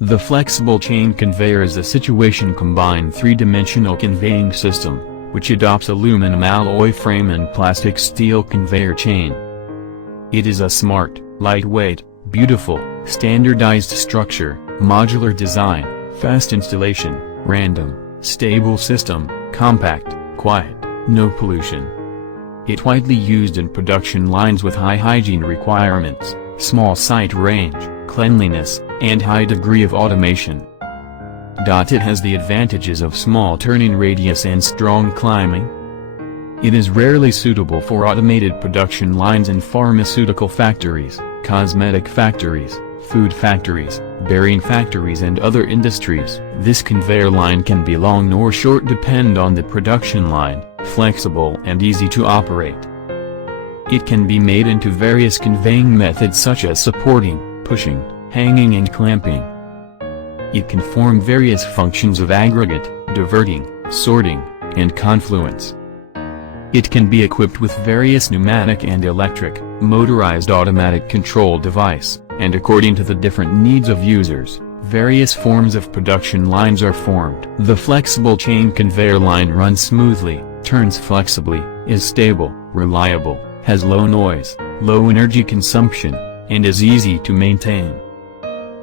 The flexible chain conveyor is a situation-combined three-dimensional conveying system, which adopts aluminum alloy frame and plastic steel conveyor chain. It is a smart, lightweight, beautiful, standardized structure, modular design, fast installation, random, stable system, compact, quiet, no pollution. It widely used in production lines with high hygiene requirements, small site range, cleanliness, and high degree of automation. It has the advantages of small turning radius and strong climbing. It is rarely suitable for automated production lines in pharmaceutical factories, cosmetic factories, food factories, bearing factories and other industries. This conveyor line can be long or short depend on the production line, flexible and easy to operate. It can be made into various conveying methods such as supporting, pushing, hanging and clamping. It can form various functions of aggregate, diverting, sorting, and confluence. It can be equipped with various pneumatic and electric, motorized automatic control device, and according to the different needs of users, various forms of production lines are formed. The flexible chain conveyor line runs smoothly, turns flexibly, is stable, reliable, has low noise, low energy consumption, and is easy to maintain.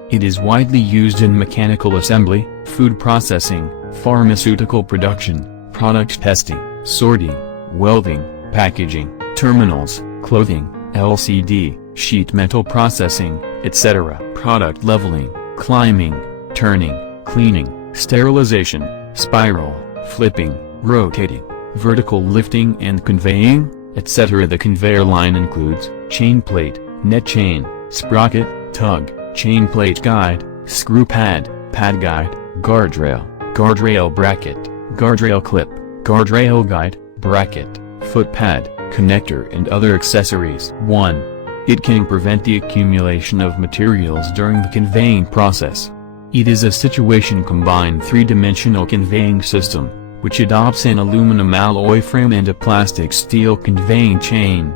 It is widely used in mechanical assembly, food processing, pharmaceutical production, product testing, sorting, welding, packaging, terminals, clothing, LCD, sheet metal processing, etc. Product leveling, climbing, turning, cleaning, sterilization, spiral, flipping, rotating, vertical lifting and conveying, etc. The conveyor line includes chain plate, net chain, sprocket, tug, chain plate guide, screw pad, pad guide, guardrail, guardrail bracket, guardrail clip, guardrail guide, bracket, foot pad, connector and other accessories. 1. It can prevent the accumulation of materials during the conveying process. It is a situation-combined three-dimensional conveying system, which adopts an aluminum alloy frame and a plastic steel conveying chain.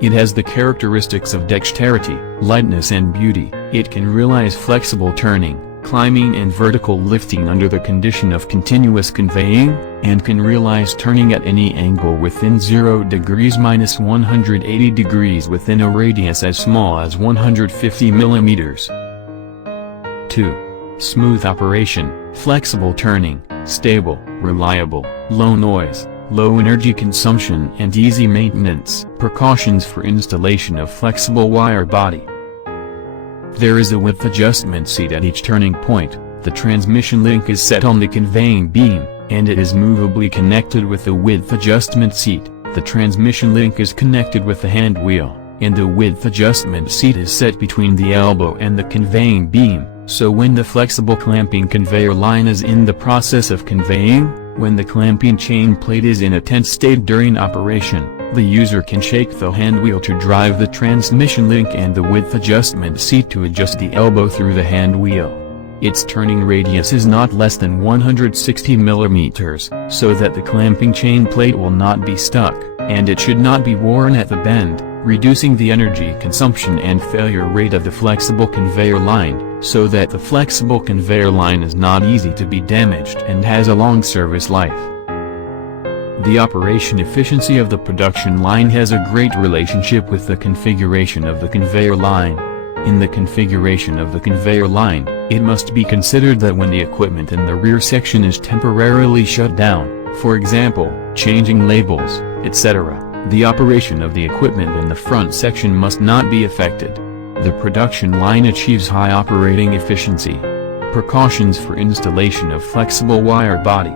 It has the characteristics of dexterity, lightness and beauty. It can realize flexible turning, climbing and vertical lifting under the condition of continuous conveying, and can realize turning at any angle within 0 degrees minus 180 degrees within a radius as small as 150 millimeters. 2. Smooth operation, flexible turning, stable, reliable, low noise, low energy consumption and easy maintenance. Precautions for installation of flexible wire body. There is a width adjustment seat at each turning point. The transmission link is set on the conveying beam, and it is movably connected with the width adjustment seat. The transmission link is connected with the hand wheel, and the width adjustment seat is set between the elbow and the conveying beam, so when the flexible clamping conveyor line is in the process of conveying, when the clamping chain plate is in a tense state during operation, the user can shake the hand wheel to drive the transmission link and the width adjustment seat to adjust the elbow through the hand wheel. Its turning radius is not less than 160 millimeters, so that the clamping chain plate will not be stuck, and it should not be worn at the bend, reducing the energy consumption and failure rate of the flexible conveyor line, so that the flexible conveyor line is not easy to be damaged and has a long service life. The operation efficiency of the production line has a great relationship with the configuration of the conveyor line. In the configuration of the conveyor line, it must be considered that when the equipment in the rear section is temporarily shut down, for example, changing labels, etc., the operation of the equipment in the front section must not be affected. The production line achieves high operating efficiency. Precautions for installation of flexible wire body.